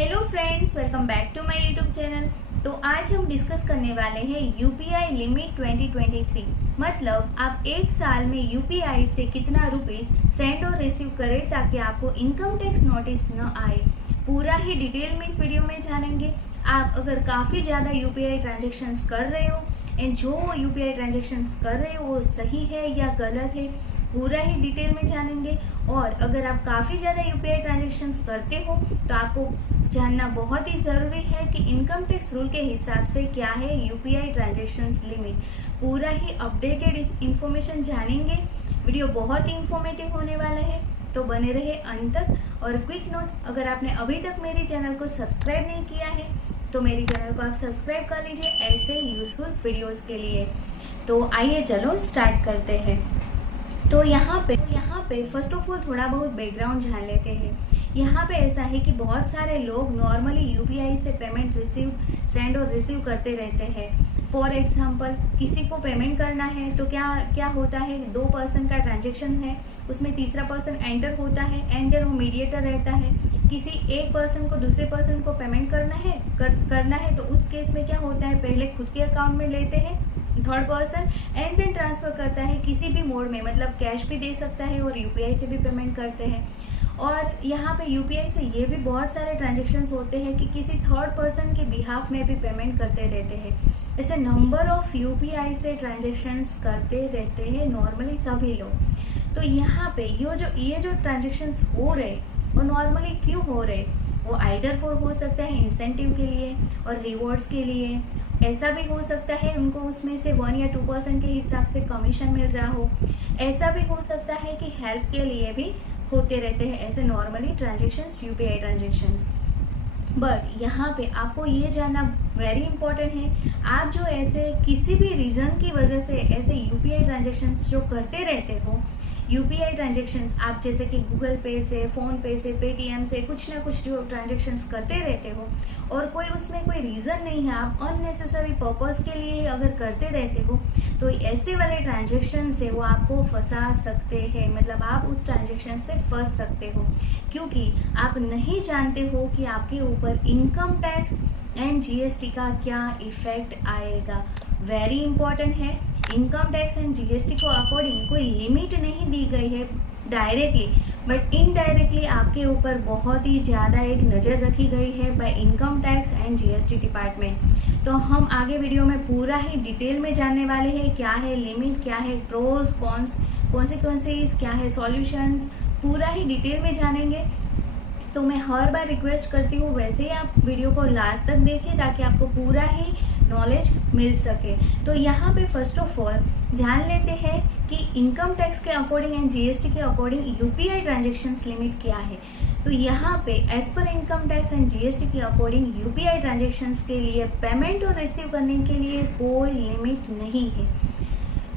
Hello friends, welcome back to my YouTube channel. तो आज हम डिस्कस करने वाले हैं यूपीआई लिमिट 2023। मतलब आप एक साल में यूपीआई से कितना रुपीस सेंड और रिसीव करें ताकि आपको इनकम टैक्स नोटिस न आए। पूरा ही डिटेल में इस वीडियो में जानेंगे। आप अगर काफ़ी ज़्यादा यूपीआई ट्रांजेक्शन्स कर रहे हो एंड जो यूपीआई ट्रांजेक्शन्स कर रहे हो वो सही है या गलत है, पूरा ही डिटेल में जानेंगे। और अगर आप काफ़ी ज़्यादा यूपीआई ट्रांजेक्शन्स करते हो तो आपको जानना बहुत ही ज़रूरी है कि इनकम टैक्स रूल के हिसाब से क्या है यूपीआई ट्रांजेक्शन्स लिमिट। पूरा ही अपडेटेड इन्फॉर्मेशन जानेंगे। वीडियो बहुत ही इंफॉर्मेटिव होने वाला है, तो बने रहे अंत तक। और क्विक नोट, अगर आपने अभी तक मेरे चैनल को सब्सक्राइब नहीं किया है तो मेरे चैनल को आप सब्सक्राइब कर लीजिए ऐसे यूजफुल वीडियोस के लिए। तो आइए चलो स्टार्ट करते हैं। तो यहाँ पे फर्स्ट ऑफ ऑल थोड़ा बहुत बैकग्राउंड जान लेते हैं। यहाँ पे ऐसा है कि बहुत सारे लोग नॉर्मली यूपीआई से पेमेंट सेंड और रिसीव करते रहते हैं। फॉर एग्जांपल, किसी को पेमेंट करना है तो क्या होता है, 2 पर्सन का ट्रांजेक्शन है, उसमें तीसरा पर्सन एंटर होता है एंड देन वो मीडिएटर रहता है। किसी एक पर्सन को दूसरे पर्सन को पेमेंट करना है तो उस केस में क्या होता है, पहले खुद के अकाउंट में लेते हैं third person and then transfer करता है किसी भी मोड में, मतलब कैश भी दे सकता है और यूपीआई से भी पेमेंट करते हैं। और यहाँ पे यूपीआई से ये भी बहुत सारे ट्रांजेक्शन्स होते हैं कि किसी थर्ड पर्सन के बिहाफ में भी पेमेंट करते रहते हैं। ऐसे नंबर ऑफ यूपीआई से ट्रांजेक्शन्स करते रहते हैं नॉर्मली सभी लोग। तो यहाँ पे ये जो ट्रांजेक्शन्स हो रहे वो नॉर्मली क्यों हो रहे, वो आइडर फॉर हो सकता है इंसेंटिव के लिए और रिवॉर्ड्स के लिए। ऐसा भी हो सकता है उनको उसमें से 1 या 2% के हिसाब से कमीशन मिल रहा हो। ऐसा भी हो सकता है कि हेल्प के लिए भी होते रहते हैं ऐसे normally transactions, UPI transactions. But यहाँ पे आपको ये जानना वेरी इंपॉर्टेंट है, आप जो ऐसे किसी भी रीज़न की वजह से ऐसे यूपीआई ट्रांजेक्शन्स जो करते रहते हो, यूपीआई ट्रांजेक्शन्स आप जैसे कि गूगल पे से, फ़ोन पे से, पेटीएम से कुछ ना कुछ जो ट्रांजेक्शन्स करते रहते हो और उसमें कोई रीज़न नहीं है, आप अननेसेसरी पर्पस के लिए अगर करते रहते हो तो ऐसे वाले ट्रांजेक्शन से वो आपको फंसा सकते हैं। मतलब आप उस ट्रांजेक्शन से फंस सकते हो क्योंकि आप नहीं जानते हो कि आपके ऊपर इनकम टैक्स एंड जीएसटी का क्या इफेक्ट आएगा। वेरी इंपॉर्टेंट है, इनकम टैक्स एंड जीएसटी को अकॉर्डिंग कोई लिमिट नहीं दी गई है डायरेक्टली, बट इनडायरेक्टली आपके ऊपर बहुत ही ज़्यादा एक नज़र रखी गई है by income tax and GST department. तो हम आगे वीडियो में पूरा ही डिटेल में जानने वाले हैं क्या है लिमिट, क्या है प्रोज कॉन्स, कॉन्सिक्वेंसेस, क्या है सॉल्यूशंस, पूरा ही डिटेल में जानेंगे। तो मैं हर बार रिक्वेस्ट करती हूँ वैसे ही आप वीडियो को लास्ट तक देखें ताकि आपको पूरा ही नॉलेज मिल सके। तो यहाँ पे फर्स्ट ऑफ ऑल जान लेते हैं कि इनकम टैक्स के अकॉर्डिंग एंड जीएसटी के अकॉर्डिंग यूपीआई ट्रांजेक्शन्स लिमिट क्या है। तो यहाँ पे as per income tax and GST के अकॉर्डिंग यूपीआई ट्रांजेक्शन्स के लिए पेमेंट और रिसीव करने के लिए कोई लिमिट नहीं है।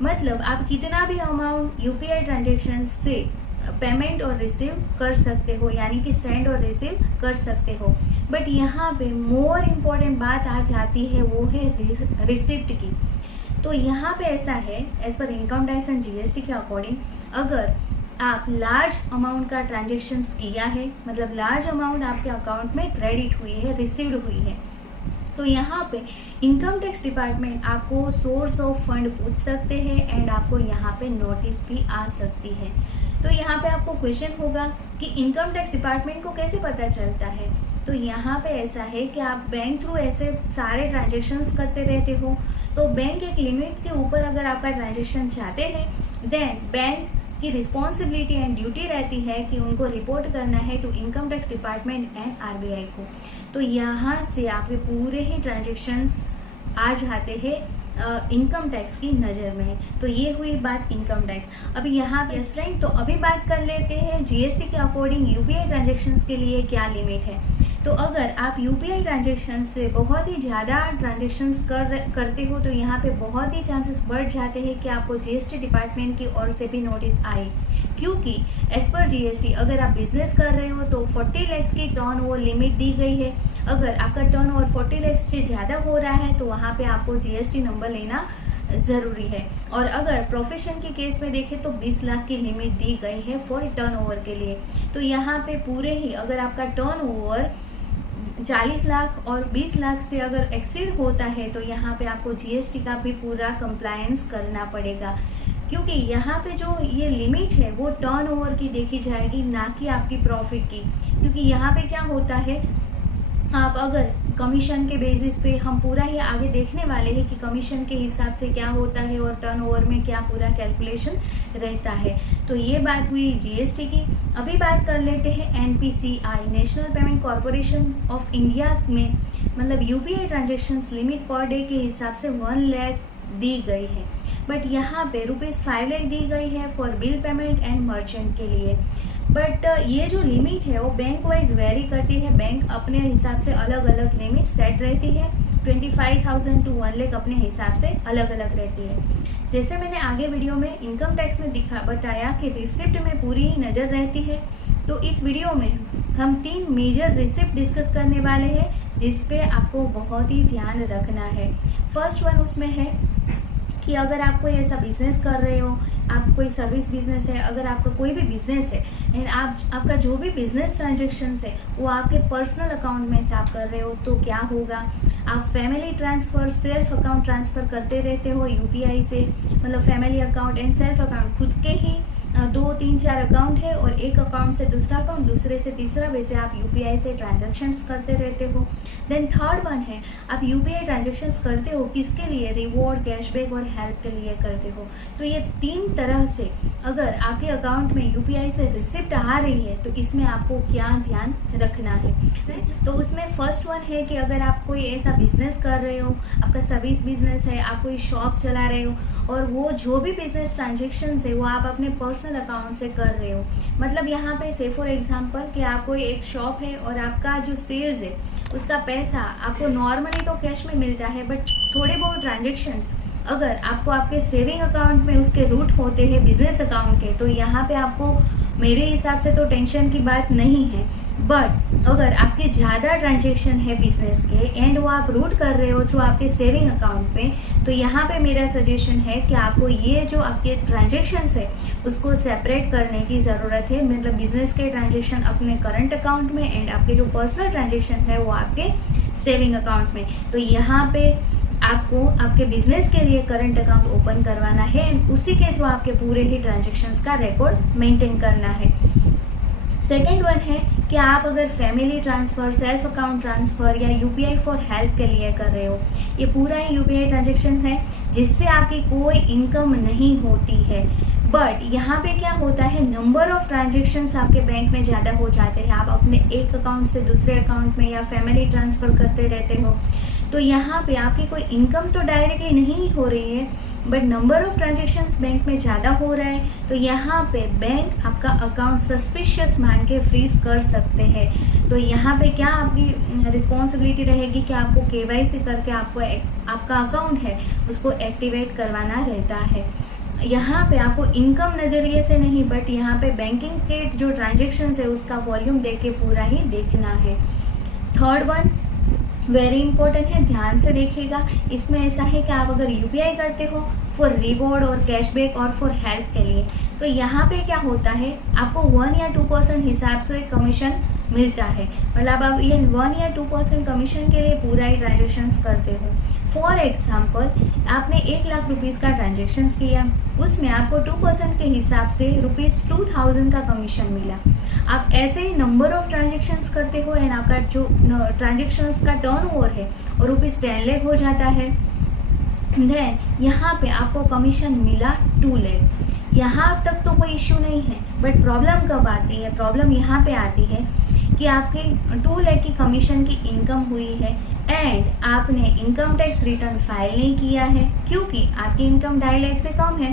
मतलब आप कितना भी अमाउंट यूपीआई ट्रांजेक्शन्स से पेमेंट और रिसीव कर सकते हो, यानी कि सेंड और रिसीव कर सकते हो। बट यहाँ पे मोर इम्पॉर्टेंट बात आ जाती है, वो है रिसिप्ट की। तो यहाँ पे ऐसा है, as per income tax and GST के अकॉर्डिंग अगर आप लार्ज अमाउंट का ट्रांजेक्शन्स किया है, मतलब लार्ज अमाउंट आपके अकाउंट में क्रेडिट हुई है, रिसीव्ड हुई है, तो यहाँ पे इनकम टैक्स डिपार्टमेंट आपको सोर्स ऑफ फंड पूछ सकते हैं एंड आपको यहाँ पे नोटिस भी आ सकती है। तो यहाँ पे आपको क्वेश्चन होगा कि इनकम टैक्स डिपार्टमेंट को कैसे पता चलता है। तो यहाँ पे ऐसा है कि आप बैंक थ्रू ऐसे सारे ट्रांजेक्शन्स करते रहते हो, तो बैंक एक लिमिट के ऊपर अगर आपका ट्रांजेक्शन चाहते हैं देन बैंक की रिस्पॉन्सिबिलिटी एंड ड्यूटी रहती है कि उनको रिपोर्ट करना है to income tax department and RBI को। तो यहाँ से आपके पूरे ही ट्रांजेक्शन्स आ जाते हैं इनकम टैक्स की नज़र में। तो ये हुई बात इनकम टैक्स। अभी यहाँ पे फ्रेंड, तो अभी बात कर लेते हैं जीएसटी के अकॉर्डिंग यूपीआई ट्रांजेक्शन्स के लिए क्या लिमिट है। तो अगर आप यूपीआई ट्रांजेक्शन से बहुत ही ज़्यादा ट्रांजेक्शन्स करते हो तो यहाँ पे बहुत ही चांसेस बढ़ जाते हैं कि आपको जीएसटी डिपार्टमेंट की ओर से भी नोटिस आए, क्योंकि एज पर जीएसटी अगर आप बिजनेस कर रहे हो तो 40 लाख की टर्न ओवर लिमिट दी गई है। अगर आपका टर्न ओवर 40 लाख से ज़्यादा हो रहा है तो वहाँ पे आपको जीएसटी नंबर लेना ज़रूरी है। और अगर प्रोफेशन के केस में देखें तो 20 लाख की लिमिट दी गई है फॉर टर्नओवर के लिए। तो यहाँ पे पूरे ही अगर आपका टर्नओवर 40 लाख और 20 लाख से अगर एक्सीड होता है तो यहाँ पे आपको जीएसटी का भी पूरा कंप्लायंस करना पड़ेगा, क्योंकि यहाँ पे जो ये लिमिट है वो टर्नओवर की देखी जाएगी, ना कि आपकी प्रॉफिट की। क्योंकि यहाँ पे क्या होता है, आप अगर कमीशन के बेसिस पे, हम पूरा ही आगे देखने वाले हैं कि कमीशन के हिसाब से क्या होता है और टर्नओवर में क्या पूरा कैलकुलेशन रहता है। तो ये बात हुई जीएसटी की। अभी बात कर लेते हैं NPCI, national payment corporation of India में मतलब UPI transactions limit per day के हिसाब से 1 लाख दी गई है, बट यहाँ पे ₹5 लाख दी गई है for bill payment and merchant के लिए। बट ये जो लिमिट है वो बैंक वाइज वेरी करती है, बैंक अपने हिसाब से अलग अलग लिमिट सेट रहती है। 25,000 टू 1 लाख अपने हिसाब से अलग अलग रहती है। जैसे मैंने आगे वीडियो में इनकम टैक्स में बताया कि रिसिप्ट में पूरी ही नज़र रहती है, तो इस वीडियो में हम 3 मेजर रिसिप्ट डिस्कस करने वाले हैं जिस पे आपको बहुत ही ध्यान रखना है। फर्स्ट वन उसमें है कि अगर आप कोई ऐसा बिजनेस कर रहे हो, आप कोई सर्विस बिजनेस है, अगर आपका कोई भी बिजनेस है एंड आपका जो भी बिजनेस ट्रांजेक्शन्स है वो आपके पर्सनल अकाउंट में से आप कर रहे हो तो क्या होगा। आप family transfer, self account transfer करते रहते हो यूपीआई से, मतलब family account and self account खुद के ही 2, 3, 4 अकाउंट है और एक अकाउंट से दूसरा अकाउंट, दूसरे से तीसरा, वैसे आप यूपीआई से ट्रांजैक्शंस करते रहते हो। देन थर्ड वन है, आप यूपीआई ट्रांजैक्शंस करते हो किसके लिए, रिवॉर्ड, कैशबैक और हेल्प के लिए करते हो। तो ये 3 तरह से अगर आपके अकाउंट में यूपीआई से रिसिप्ट आ रही है तो इसमें आपको क्या ध्यान रखना है। तो उसमें फर्स्ट वन है कि अगर आप कोई ऐसा बिजनेस कर रहे हो, आपका सर्विस बिजनेस है, आप कोई शॉप चला रहे हो और वो जो भी बिजनेस ट्रांजेक्शन्स है वो आप अपने पर्सनल अकाउंट से कर रहे हो। मतलब यहाँ पे से फॉर एग्जांपल कि आप कोई एक शॉप है और आपका जो सेल्स है उसका पैसा आपको नॉर्मली तो कैश में मिलता है, बट थोड़े बहुत ट्रांजेक्शन्स अगर आपको आपके सेविंग अकाउंट में उसके रूट होते हैं बिजनेस अकाउंट के, तो यहाँ पे आपको मेरे हिसाब से तो टेंशन की बात नहीं है। बट अगर आपके ज़्यादा ट्रांजेक्शन है बिजनेस के एंड वो आप रूट कर रहे हो थ्रू आपके सेविंग अकाउंट पे, तो यहाँ पे मेरा सजेशन है कि आपको ये जो आपके ट्रांजेक्शन्स है उसको सेपरेट करने की ज़रूरत है। मतलब बिजनेस के ट्रांजेक्शन अपने करंट अकाउंट में एंड आपके जो पर्सनल ट्रांजेक्शन है वो आपके सेविंग अकाउंट में। तो यहाँ पे आपको आपके बिजनेस के लिए करंट अकाउंट ओपन करवाना है एंड उसी के थ्रू आपके पूरे ही ट्रांजेक्शन्स का रिकॉर्ड मेंटेन करना है। सेकेंड वन है कि आप अगर family transfer, self account transfer या यूपीआई फॉर हेल्प के लिए कर रहे हो, ये पूरा ही यूपीआई ट्रांजेक्शन है जिससे आपकी कोई इनकम नहीं होती है। बट यहाँ पे क्या होता है, नंबर ऑफ ट्रांजेक्शन्स आपके बैंक में ज़्यादा हो जाते हैं, आप अपने एक अकाउंट से दूसरे अकाउंट में या फैमिली ट्रांसफ़र करते रहते हो, तो यहाँ पे आपकी कोई इनकम तो डायरेक्टली नहीं हो रही है but number of transactions bank में ज़्यादा हो रहा है, तो यहाँ पे बैंक आपका अकाउंट सस्पिशियस मान के फ्रीज कर सकते हैं। तो यहाँ पे क्या आपकी रिस्पॉन्सिबिलिटी रहेगी कि आपको केवाईसी करके आपको आपका अकाउंट है उसको एक्टिवेट करवाना रहता है। यहाँ पे आपको इनकम नज़रिए से नहीं बट यहाँ पे बैंकिंग के जो ट्रांजेक्शन्स है उसका वॉल्यूम देख के पूरा ही देखना है। थर्ड वन वेरी इंपॉर्टेंट है, ध्यान से देखिएगा। इसमें ऐसा है कि आप अगर यूपीआई करते हो फॉर रिवॉर्ड और कैशबैक और फॉर हेल्प के लिए, तो यहाँ पे क्या होता है, आपको 1 या 2% हिसाब से कमीशन मिलता है। मतलब आप ये 1 या 2% कमीशन के लिए पूरा ही ट्रांजेक्शन्स करते हो। फॉर एग्जाम्पल आपने 1 लाख रुपीज़ का ट्रांजेक्शन्स किया, उसमें आपको 2% के हिसाब से ₹2000 का कमीशन मिला। आप ऐसे ही नंबर ऑफ ट्रांजेक्शन्स करते हो एंड आपका जो ट्रांजेक्शन्स का टर्नओवर है और ₹10 लाख हो जाता है, देन यहाँ पे आपको कमीशन मिला 2 लाख। यहाँ तक तो कोई इश्यू नहीं है, बट प्रॉब्लम कब आती है, प्रॉब्लम यहाँ पे आती है कि आपकी 2 लाख की कमीशन की इनकम हुई है एंड आपने इनकम टैक्स रिटर्न फाइल नहीं किया है क्योंकि आपकी इनकम 2.5 लाख से कम है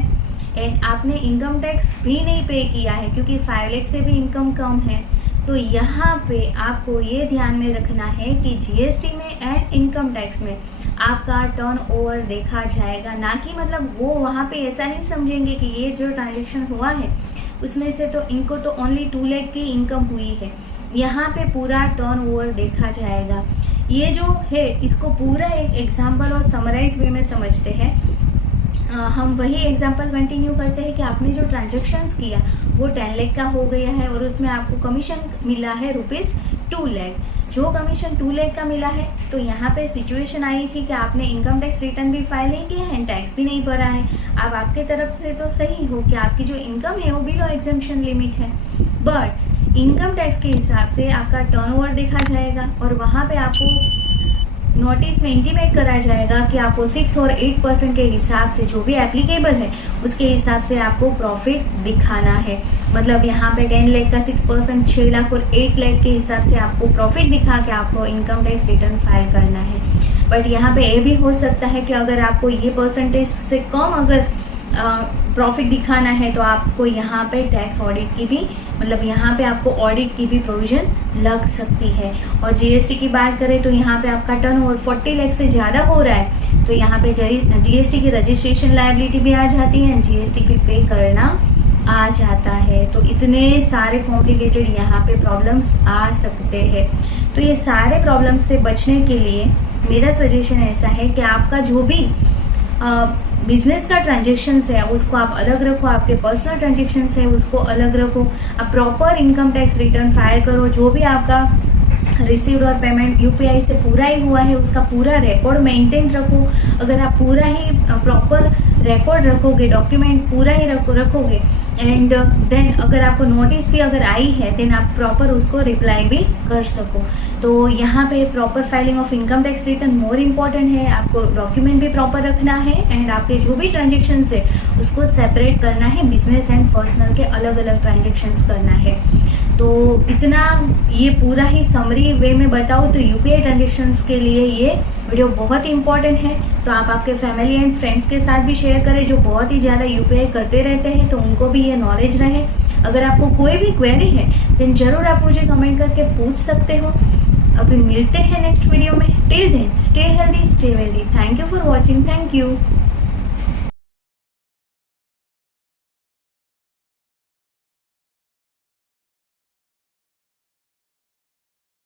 एंड आपने इनकम टैक्स भी नहीं पे किया है क्योंकि 5 लाख से भी इनकम कम है। तो यहाँ पे आपको ये ध्यान में रखना है कि जीएसटी में एंड इनकम टैक्स में आपका टर्नओवर देखा जाएगा, ना कि मतलब वो वहाँ पे ऐसा नहीं समझेंगे कि ये जो ट्रांजेक्शन हुआ है उसमें से तो इनको तो ओनली 2 लाख की इनकम हुई है। यहाँ पे पूरा टर्नओवर देखा जाएगा। ये जो है इसको पूरा एक एग्जाम्पल और समराइज वे में समझते हैं। हम वही एग्जाम्पल कंटिन्यू करते हैं कि आपने जो ट्रांजेक्शन्स किया वो 10 लाख का हो गया है और उसमें आपको कमीशन मिला है ₹2 लाख। जो कमीशन 2 लाख का मिला है, तो यहाँ पे सिचुएशन आई थी कि आपने इनकम टैक्स रिटर्न भी फाइल नहीं किया है, टैक्स भी नहीं भरा है। अब आपके तरफ से तो सही हो कि आपकी जो इनकम है वो बिलो एग्जेम्पशन लिमिट है, बट इनकम टैक्स के हिसाब से आपका टर्नओवर देखा जाएगा और वहाँ पे आपको नोटिस में इंटीमेट करा जाएगा कि आपको 6 और 8% के हिसाब से जो भी एप्लीकेबल है उसके हिसाब से आपको प्रॉफिट दिखाना है। मतलब यहाँ पे 10 लाख का 6%, 6 लाख और 8 लाख के हिसाब से आपको प्रॉफिट दिखा के आपको इनकम टैक्स रिटर्न फाइल करना है। बट यहाँ पे ये भी हो सकता है कि अगर आपको ये परसेंटेज से कम अगर प्रॉफिट दिखाना है तो आपको यहाँ पे टैक्स ऑडिट की भी, मतलब यहाँ पे आपको ऑडिट की भी प्रोविजन लग सकती है। और जीएसटी की बात करें तो यहाँ पे आपका टर्नओवर 40 लाख से ज़्यादा हो रहा है तो यहाँ पे जीएसटी की रजिस्ट्रेशन लायबिलिटी भी आ जाती है, जीएसटी भी पे करना आ जाता है। तो इतने सारे कॉम्प्लिकेटेड यहाँ पे प्रॉब्लम्स आ सकते हैं। तो ये सारे प्रॉब्लम्स से बचने के लिए मेरा सजेशन ऐसा है कि आपका जो भी बिजनेस का ट्रांजेक्शन है उसको आप अलग रखो, आपके पर्सनल ट्रांजेक्शन है उसको अलग रखो, आप proper income tax return file करो। जो भी आपका रिसीव्ड और पेमेंट यूपीआई से पूरा ही हुआ है उसका पूरा रिकॉर्ड मेंटेन रखो। अगर आप पूरा ही प्रॉपर रिकॉर्ड रखोगे, डॉक्यूमेंट पूरा ही रखोगे एंड देन अगर आपको नोटिस भी अगर आई है देन आप प्रॉपर उसको रिप्लाई भी कर सको। तो यहाँ पे proper filing of income tax return more important है। आपको डॉक्यूमेंट भी प्रॉपर रखना है एंड आपके जो भी ट्रांजेक्शन है उसको सेपरेट करना है, बिजनेस एंड पर्सनल के अलग अलग ट्रांजेक्शन करना है। तो इतना ये पूरा ही समरी वे में बताऊँ तो यूपीआई ट्रांजेक्शन्स के लिए ये वीडियो बहुत ही इंपॉर्टेंट है। तो आप आपके फैमिली एंड फ्रेंड्स के साथ भी शेयर करें जो बहुत ही ज़्यादा यूपीआई करते रहते हैं, तो उनको भी ये नॉलेज रहे। अगर आपको कोई भी क्वेरी है देन जरूर आप मुझे कमेंट करके पूछ सकते हो। अभी मिलते हैं नेक्स्ट वीडियो में। Till then stay healthy, stay wealthy. Thank you for watching. Thank you.